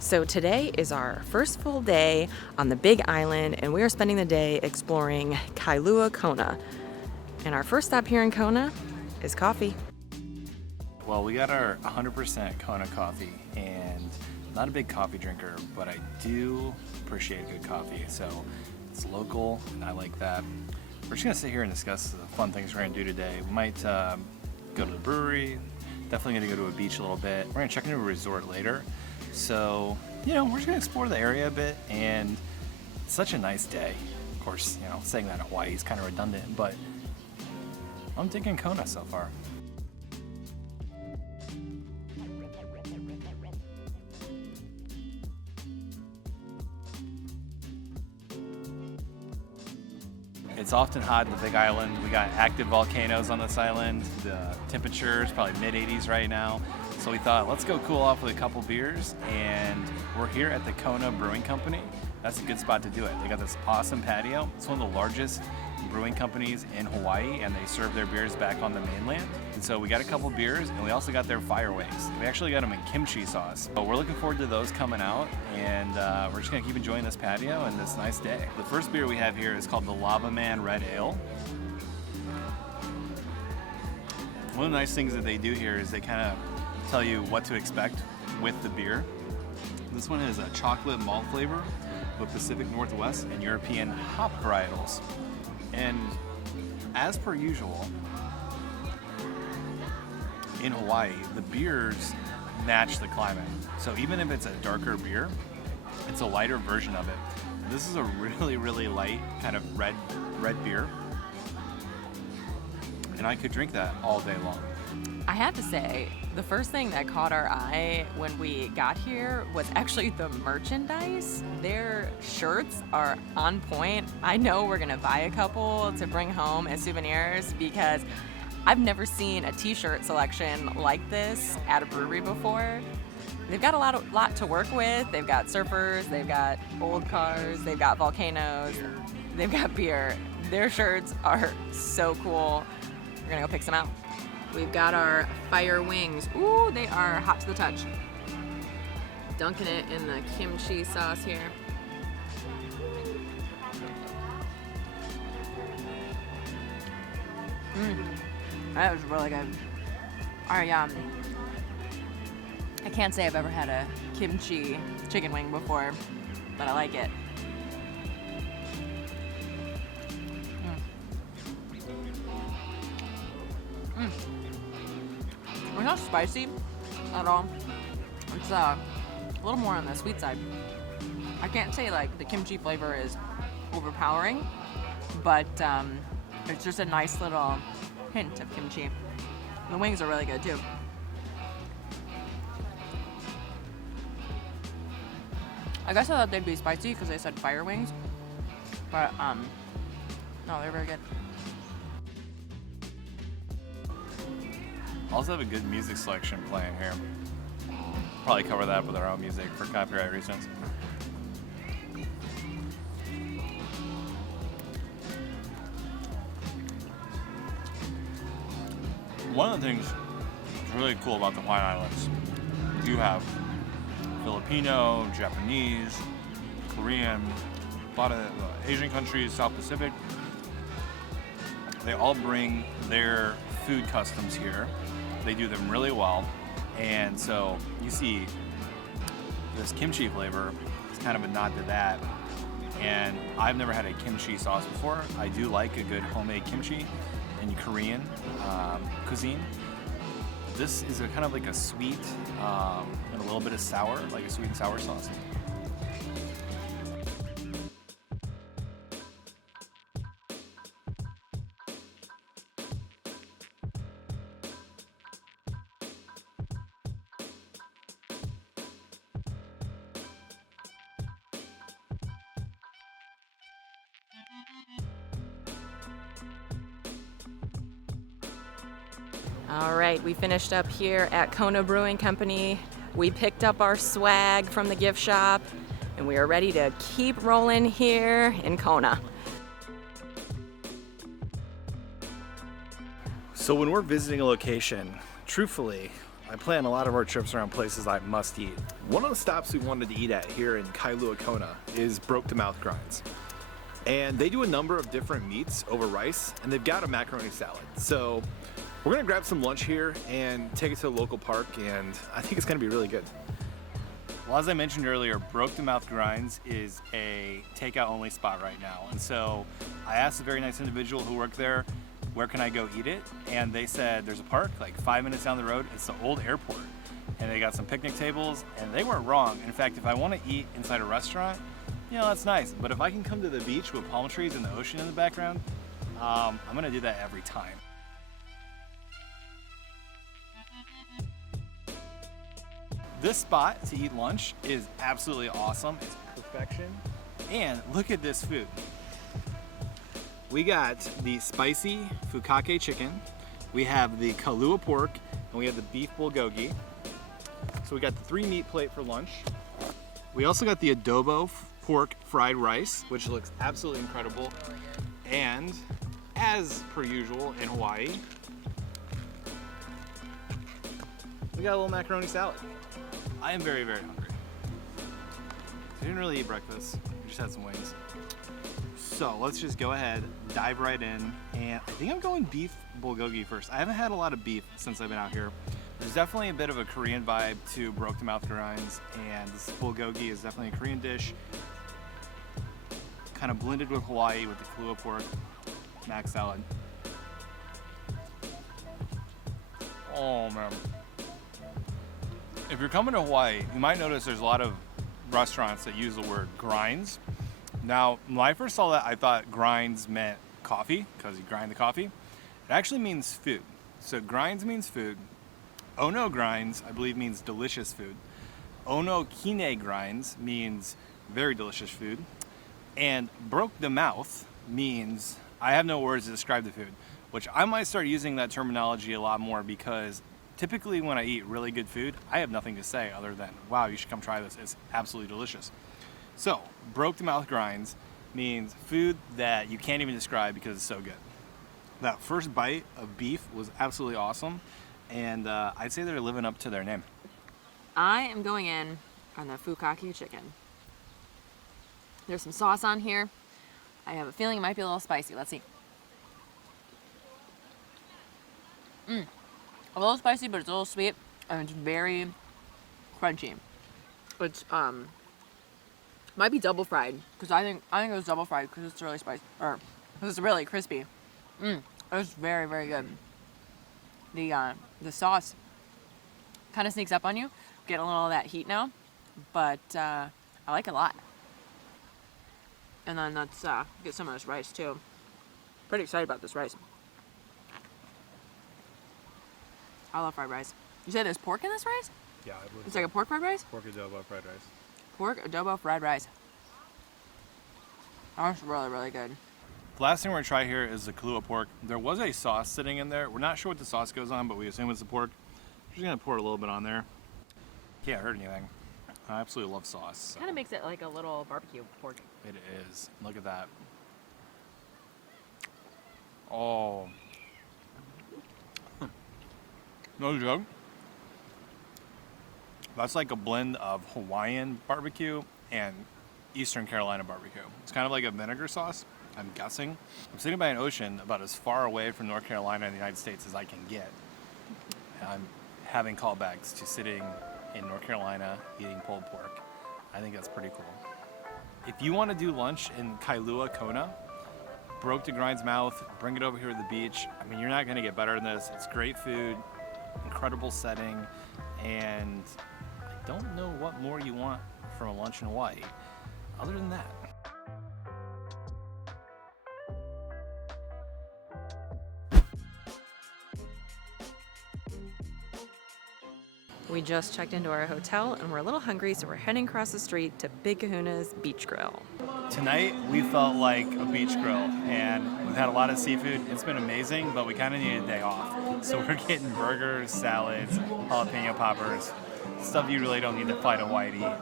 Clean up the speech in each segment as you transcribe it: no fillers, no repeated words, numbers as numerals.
So today is our first full day on the Big Island, and we are spending the day exploring Kailua-Kona. And our first stop here in Kona is coffee. Well, we got our 100% Kona coffee, and I'm not a big coffee drinker, but I do appreciate good coffee. So it's local, and I like that. We're just gonna sit here and discuss the fun things we're gonna do today. We might go to the brewery, definitely gonna go to a beach a little bit. We're gonna check into a resort later. So, we're just gonna explore the area a bit, and it's such a nice day. Of course, saying that in Hawaii is kind of redundant, but I'm digging Kona so far. It's often hot in the Big Island. We got active volcanoes on this island. The temperature is probably mid-80s right now. So we thought, let's go cool off with a couple beers. And we're here at the Kona Brewing Company. That's a good spot to do it. They got this awesome patio. It's one of the largest brewing companies in Hawaii, and they serve their beers back on the mainland. And so we got a couple beers, and we also got their fire wings. We actually got them in kimchi sauce. But we're looking forward to those coming out, and we're just gonna keep enjoying this patio and this nice day. The first beer we have here is called the Lava Man Red Ale. One of the nice things that they do here is they kind of tell you what to expect with the beer. This one has a chocolate malt flavor with Pacific Northwest and European hop varietals. And as per usual, in Hawaii, the beers match the climate. So even if it's a darker beer, it's a lighter version of it. This is a really, really light kind of red beer. And I could drink that all day long. I have to say, the first thing that caught our eye when we got here was actually the merchandise. Their shirts are on point. I know we're gonna buy a couple to bring home as souvenirs because I've never seen a t-shirt selection like this at a brewery before. They've got a lot to work with. They've got surfers, they've got old cars, they've got volcanoes, they've got beer. Their shirts are so cool. We're gonna go pick some out. We've got our fire wings. Ooh, they are hot to the touch. Dunking it in the kimchi sauce here. That was really good. I can't say I've ever had a kimchi chicken wing before, but I like it. It's not spicy at all. It's a little more on the sweet side. I can't say like the kimchi flavor is overpowering, but it's just a nice little hint of kimchi. The wings are really good too. I guess I thought they'd be spicy because they said fire wings, but no, they're very good. Also have a good music selection playing here. Probably cover that with our own music for copyright reasons. One of the things that's really cool about the Hawaiian Islands, you have Filipino, Japanese, Korean, a lot of Asian countries, South Pacific. They all bring their food customs here. They do them really well, and so you see this kimchi flavor is kind of a nod to that. And I've never had a kimchi sauce before. I do like a good homemade kimchi in Korean cuisine. This is a kind of like a sweet and a little bit of sour, like a sweet and sour sauce. All right, we finished up here at Kona Brewing Company. We picked up our swag from the gift shop, and we are ready to keep rolling here in Kona. So when we're visiting a location, truthfully, I plan a lot of our trips around places I must eat. One of the stops we wanted to eat at here in Kailua-Kona is Mouth Grindz. And they do a number of different meats over rice, and they've got a macaroni salad. So we're gonna grab some lunch here and take it to the local park, and I think it's gonna be really good. Well, as I mentioned earlier, Mouth Grindz is a takeout only spot right now. And so I asked a very nice individual who worked there, where can I go eat it? And they said there's a park like 5 minutes down the road. It's the old airport. And they got some picnic tables, and they weren't wrong. In fact, if I want to eat inside a restaurant, you know, that's nice. But if I can come to the beach with palm trees and the ocean in the background, I'm gonna do that every time. This spot to eat lunch is absolutely awesome. It's perfection. And look at this food. We got the spicy fukake chicken. We have the Kailua pork, and we have the beef bulgogi. So we got the 3 meat plate for lunch. We also got the adobo pork fried rice, which looks absolutely incredible. And as per usual in Hawaii, we got a little macaroni salad. I am very, very hungry. I didn't really eat breakfast. We just had some wings. So let's just go ahead, dive right in, and I think I'm going beef bulgogi first. I haven't had a lot of beef since I've been out here. There's definitely a bit of a Korean vibe to Mouth Grindz, and this bulgogi is definitely a Korean dish, kind of blended with Hawaii with the Kailua pork, mac salad. Oh man. If you're coming to Hawaii, you might notice there's a lot of restaurants that use the word grinds. Now, when I first saw that, I thought grinds meant coffee, because you grind the coffee. It actually means food. So grinds means food. Ono grinds, I believe, means delicious food. Ono kine grinds means very delicious food. And broke the mouth means I have no words to describe the food, which I might start using that terminology a lot more, because typically when I eat really good food, I have nothing to say other than, wow, you should come try this. It's absolutely delicious. So, Mouth Grindz means food that you can't even describe because it's so good. That first bite of beef was absolutely awesome, and I'd say they're living up to their name. I am going in on the fukake chicken. There's some sauce on here. I have a feeling it might be a little spicy. Let's see. A little spicy, but it's a little sweet, and it's very crunchy. It's might be double fried, because I think it was double fried because it's really spicy, or because it's really crispy. It was very, very good. The sauce kind of sneaks up on you. Getting a little of that heat now, but I like it a lot. And then let's get some of this rice too. Pretty excited about this rice. I love fried rice. You said there's pork in this rice? Yeah, I believe it's like a pork fried rice? pork adobo fried rice. Pork adobo fried rice. That's really, really good. The last thing we're gonna try here is the Kailua pork. There was a sauce sitting in there. We're not sure what the sauce goes on, but we assume it's the pork. I'm just gonna pour a little bit on there. Can't hurt anything. I absolutely love sauce. So. Kind of makes it like a little barbecue pork. It is. Look at that. Oh. No joke. That's like a blend of Hawaiian barbecue and Eastern Carolina barbecue. It's kind of like a vinegar sauce, I'm guessing. I'm sitting by an ocean about as far away from North Carolina and the United States as I can get. And I'm having callbacks to sitting in North Carolina eating pulled pork. I think that's pretty cool. If you want to do lunch in Kailua-Kona, Grindz Mouth, bring it over here to the beach. I mean, you're not going to get better than this. It's great food, incredible setting, and I don't know what more you want from a lunch in Hawaii other than that. We just checked into our hotel and we're a little hungry, so we're heading across the street to Big Kahuna's Beach Grill. Tonight we felt like a beach grill, and we've had a lot of seafood. It's been amazing, but we kind of need a day off. So we're getting burgers, salads, jalapeno poppers, stuff you really don't need to fly to Hawaii to eat.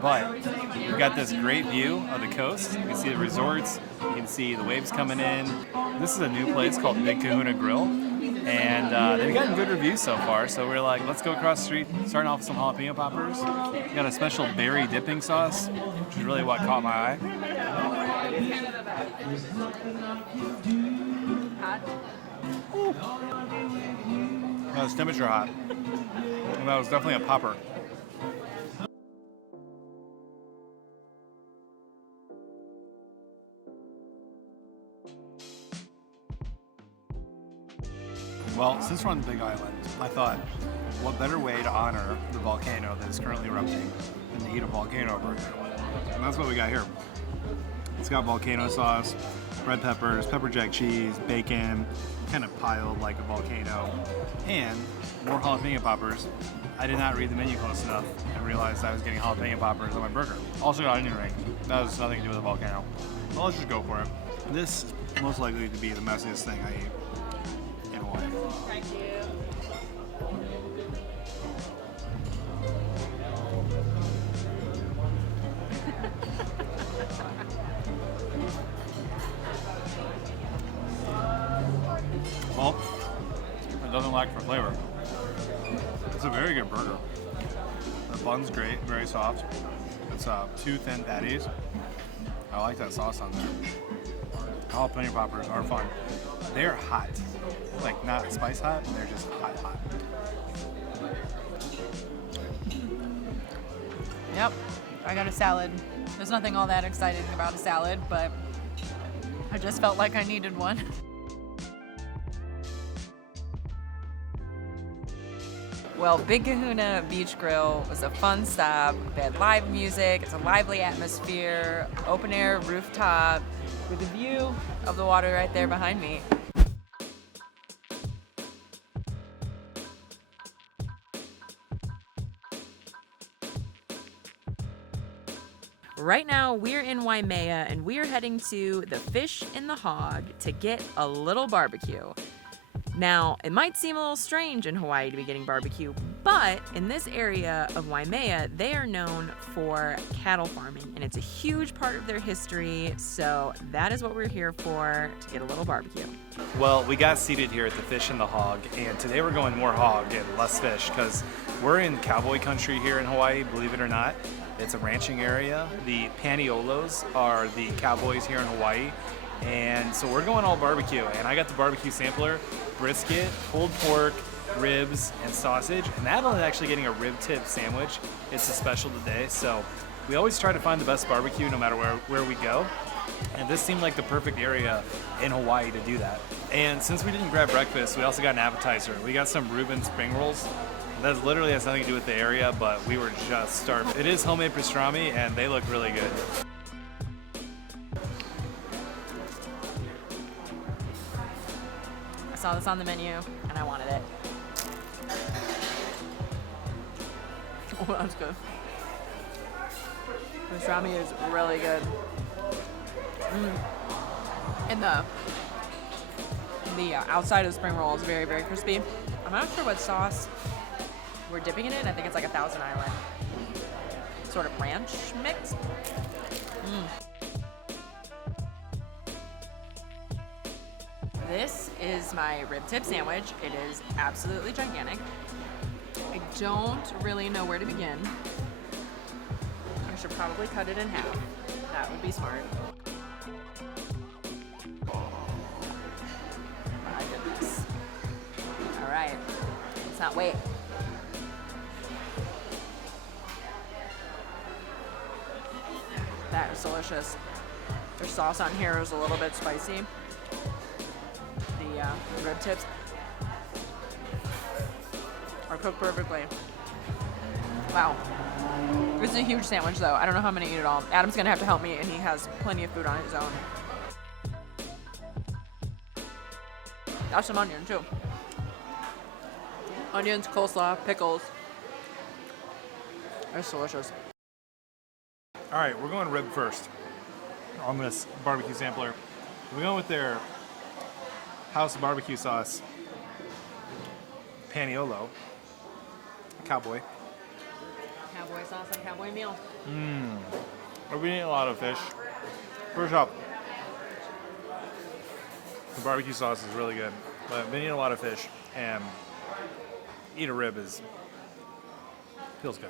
But we've got this great view of the coast. You can see the resorts, you can see the waves coming in. This is a new place called Big Kahuna Grill. And they've gotten good reviews so far, so we're like, let's go across the street. Starting off with some jalapeno poppers. We got a special berry dipping sauce, which is really what caught my eye. Ooh. That was temperature hot. And that was definitely a popper. Well, since we're on the Big Island, I thought, what better way to honor the volcano that is currently erupting than to eat a volcano burger? And that's what we got here. It's got volcano sauce, red peppers, pepper jack cheese, bacon, kind of piled like a volcano, and more jalapeno poppers. I did not read the menu close enough and realized I was getting jalapeno poppers on my burger. Also got onion rings. That has nothing to do with the volcano. Well, let's just go for it. This is most likely to be the messiest thing I eat. Thank you. Well, it doesn't lack for flavor. It's a very good burger. The bun's great, very soft. It's 2 thin patties. I like that sauce on there. Jalapeno poppers are fun. They're hot. Like, not spice hot, they're just hot. Yep, I got a salad. There's nothing all that exciting about a salad, but I just felt like I needed one. Well, Big Kahuna Beach Grill was a fun stop. They had live music, it's a lively atmosphere, open air rooftop with a view of the water right there behind me. Right now, we're in Waimea and we're heading to the Fish in the Hog to get a little barbecue. Now, it might seem a little strange in Hawaii to be getting barbecue, but in this area of Waimea, they are known for cattle farming, and it's a huge part of their history, so that is what we're here for, to get a little barbecue. Well, we got seated here at the Fish and the Hog, and today we're going more hog and less fish, because we're in cowboy country here in Hawaii, believe it or not. It's a ranching area. The Paniolos are the cowboys here in Hawaii, and so we're going all barbecue, and I got the barbecue sampler, brisket, pulled pork, ribs, and sausage, and Adeline is actually getting a rib tip sandwich. It's a special today, so we always try to find the best barbecue no matter where we go, and this seemed like the perfect area in Hawaii to do that. And since we didn't grab breakfast, we also got an appetizer. We got some Reuben spring rolls. That literally has nothing to do with the area, but we were just starving. It is homemade pastrami, and they look really good. I saw this on the menu and I wanted it. Oh, that's good. Pastrami is really good. And the outside of the spring roll is very, very crispy. I'm not sure what sauce we're dipping it in. I think it's like a Thousand Island sort of ranch mix. This is my rib tip sandwich. It is absolutely gigantic. I don't really know where to begin. I should probably cut it in half. That would be smart. My goodness. All right, let's not wait. That is delicious. Their sauce on here is a little bit spicy. The rib tips are cooked perfectly. Wow. This is a huge sandwich though. I don't know how I'm gonna eat it all. Adam's gonna have to help me and he has plenty of food on his own. Got some onion too. Onions, coleslaw, pickles. It's delicious. All right, we're going rib first on this barbecue sampler. We're going with their house barbecue sauce, Paniolo, cowboy. Cowboy sauce and cowboy meal. We've been eating a lot of fish. First up, the barbecue sauce is really good. but I've been eating a lot of fish, and eat a rib feels good.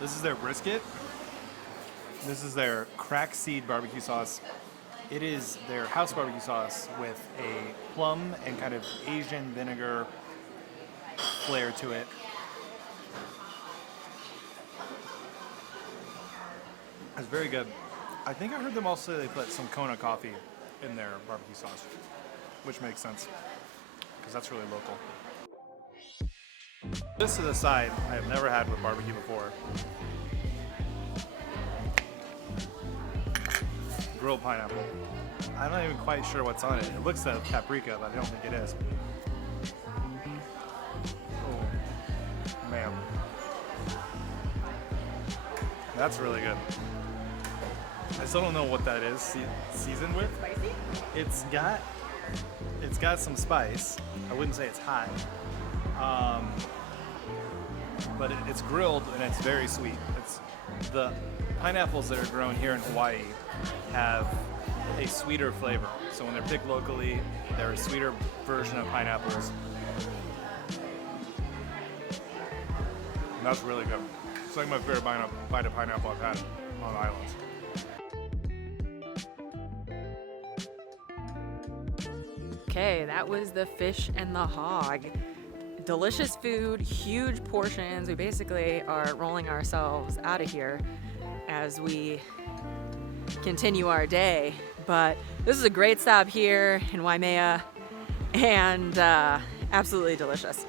This is their brisket. This is their crack seed barbecue sauce. It is their house barbecue sauce with a plum and kind of Asian vinegar flair to it. It's very good. I think I heard them also they put some Kona coffee in their barbecue sauce, which makes sense because that's really local. This to the side, I have never had with barbecue before. Grilled pineapple. I'm not even quite sure what's on it. It looks like paprika, but I don't think it is. Oh, man. That's really good. I still don't know what that is seasoned with. Spicy? It's got some spice. I wouldn't say it's hot. But it's grilled and it's very sweet. It's the pineapples that are grown here in Hawaii have a sweeter flavor. So when they're picked locally, they're a sweeter version of pineapples. And that's really good. It's like my favorite bite of pineapple I've had on the islands. Okay, that was the fish and the hog. Delicious food, huge portions. We basically are rolling ourselves out of here as we continue our day. But this is a great stop here in Waimea and absolutely delicious.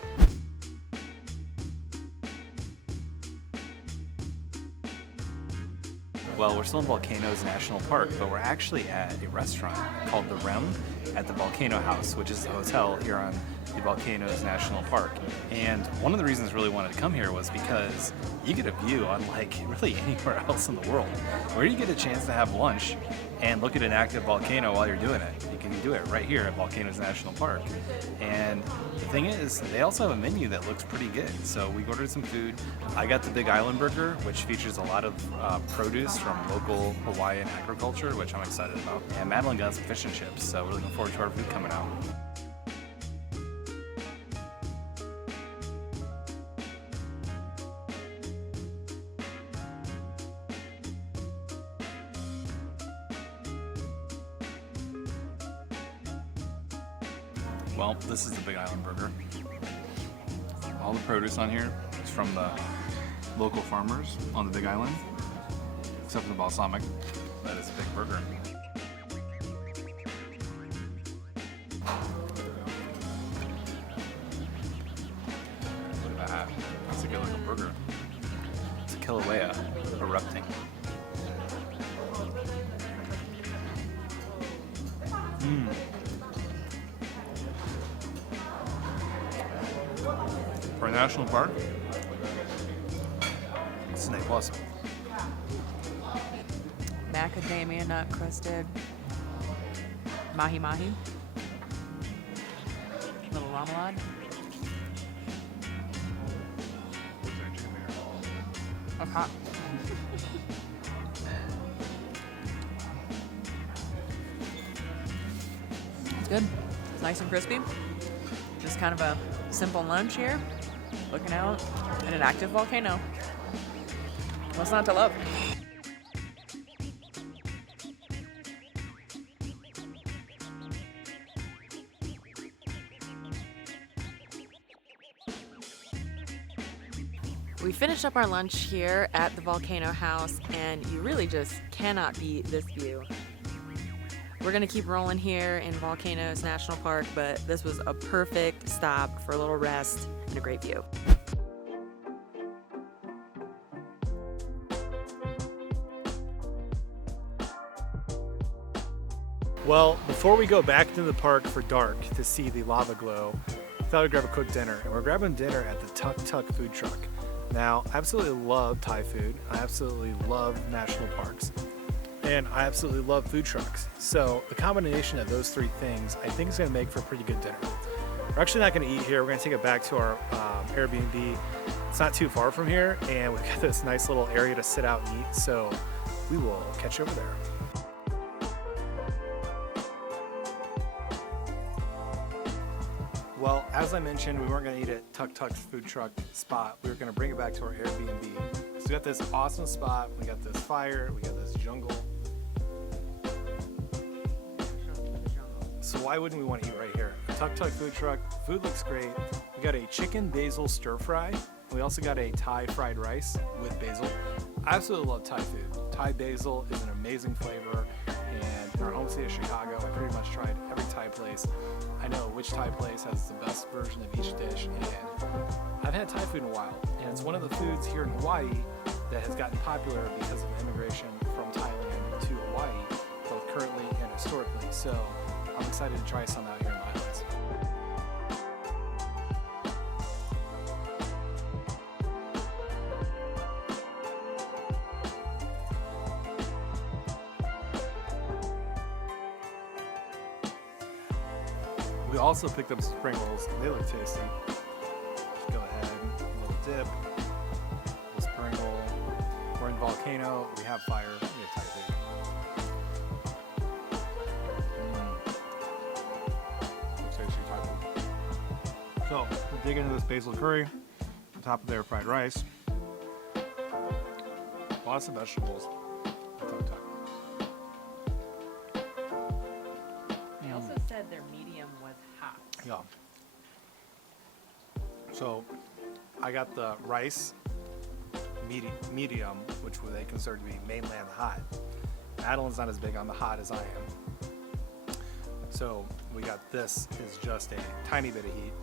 Well, we're still in Volcanoes National Park, but we're actually at a restaurant called The Rem at the Volcano House, which is the hotel here on the Volcanoes National Park. And one of the reasons I really wanted to come here was because you get a view unlike really anywhere else in the world, where you get a chance to have lunch and look at an active volcano while you're doing it. You can do it right here at Volcanoes National Park. And the thing is, they also have a menu that looks pretty good. So we ordered some food. I got the Big Island Burger, which features a lot of produce from local Hawaiian agriculture, which I'm excited about. And Madeline got some fish and chips, so we're looking forward to our food coming out. Well, this is the Big Island Burger. All the produce on here is from the local farmers on the Big Island, except for the balsamic. That is a big burger. Look at that. That's a good looking burger. It's a Kilauea erupting. For a national park, it's an A+. Macadamia nut crusted mahi mahi. Little remoulade. That's hot. It's good. It's nice and crispy. Just kind of a simple lunch here. Looking out at an active volcano. What's not to love? We finished up our lunch here at the Volcano House, and you really just cannot beat this view. We're gonna keep rolling here in Volcanoes National Park, but this was a perfect stop for a little rest and a great view. Well, before we go back into the park for dark to see the lava glow, I thought we'd grab a quick dinner. And we're grabbing dinner at the Tuk Tuk food truck. Now, I absolutely love Thai food. I absolutely love national parks. And I absolutely love food trucks. So the combination of those three things, I think is gonna make for a pretty good dinner. We're actually not gonna eat here. We're gonna take it back to our Airbnb. It's not too far from here, and we've got this nice little area to sit out and eat. So we will catch you over there. as I mentioned, we weren't going to eat at Tuk Tuk's food truck spot. We were going to bring it back to our Airbnb. So we got this awesome spot. We got this fire. We got this jungle. So why wouldn't we want to eat right here? Tuk Tuk food truck. Food looks great. We got a chicken basil stir fry. We also got a Thai fried rice with basil. I absolutely love Thai food. Thai basil is an amazing flavor. And in our home state of Chicago, I pretty much tried every Thai place. I know which Thai place has the best version of each dish. And I've had Thai food in a while. And it's one of the foods here in Hawaii that has gotten popular because of immigration from Thailand to Hawaii, both currently and historically. So I'm excited to try some out here in the islands. We also picked up some spring rolls. They look tasty. Just go ahead, a little dip, a little spring roll. We're in Volcano. We have fire. We have Thai food. Looks tasty, Thai food. So we'll dig into this basil curry. On top of their fried rice. Lots of vegetables. Tuk Tuk. They also said their medium was hot. Yeah. So I got the rice medium, which they consider to be mainland hot. Adeline's not as big on the hot as I am. So we got this is just a tiny bit of heat.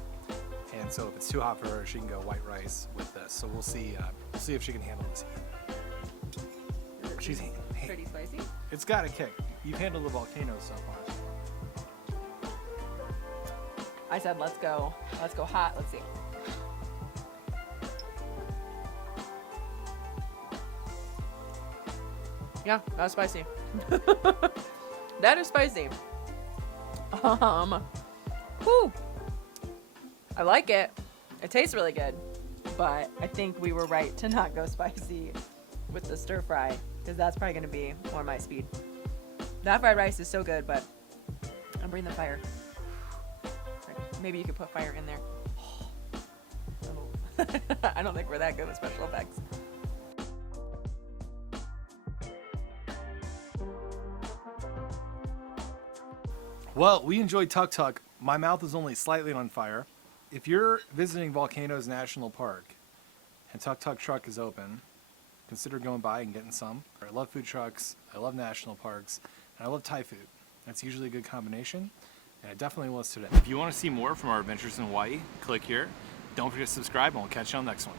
And so if it's too hot for her, she can go white rice with this. So we'll see if she can handle this heat. She's Pretty spicy. It's got a kick. You've handled the volcanoes so far. I said, let's go hot. Let's see. Yeah, that's spicy. That is spicy. Whew. I like it. It tastes really good, but I think we were right to not go spicy with the stir fry, because that's probably going to be more my speed. That fried rice is so good, but I'm bringing the fire. Maybe you could put fire in there. I don't think we're that good with special effects. Well, we enjoyed Tuk Tuk. My mouth is only slightly on fire. If you're visiting Volcanoes National Park and Tuk Tuk truck is open, consider going by and getting some. I love food trucks, I love national parks, and I love Thai food. That's usually a good combination, and it definitely was today. If you want to see more from our adventures in Hawaii, click here. Don't forget to subscribe, and we'll catch you on the next one.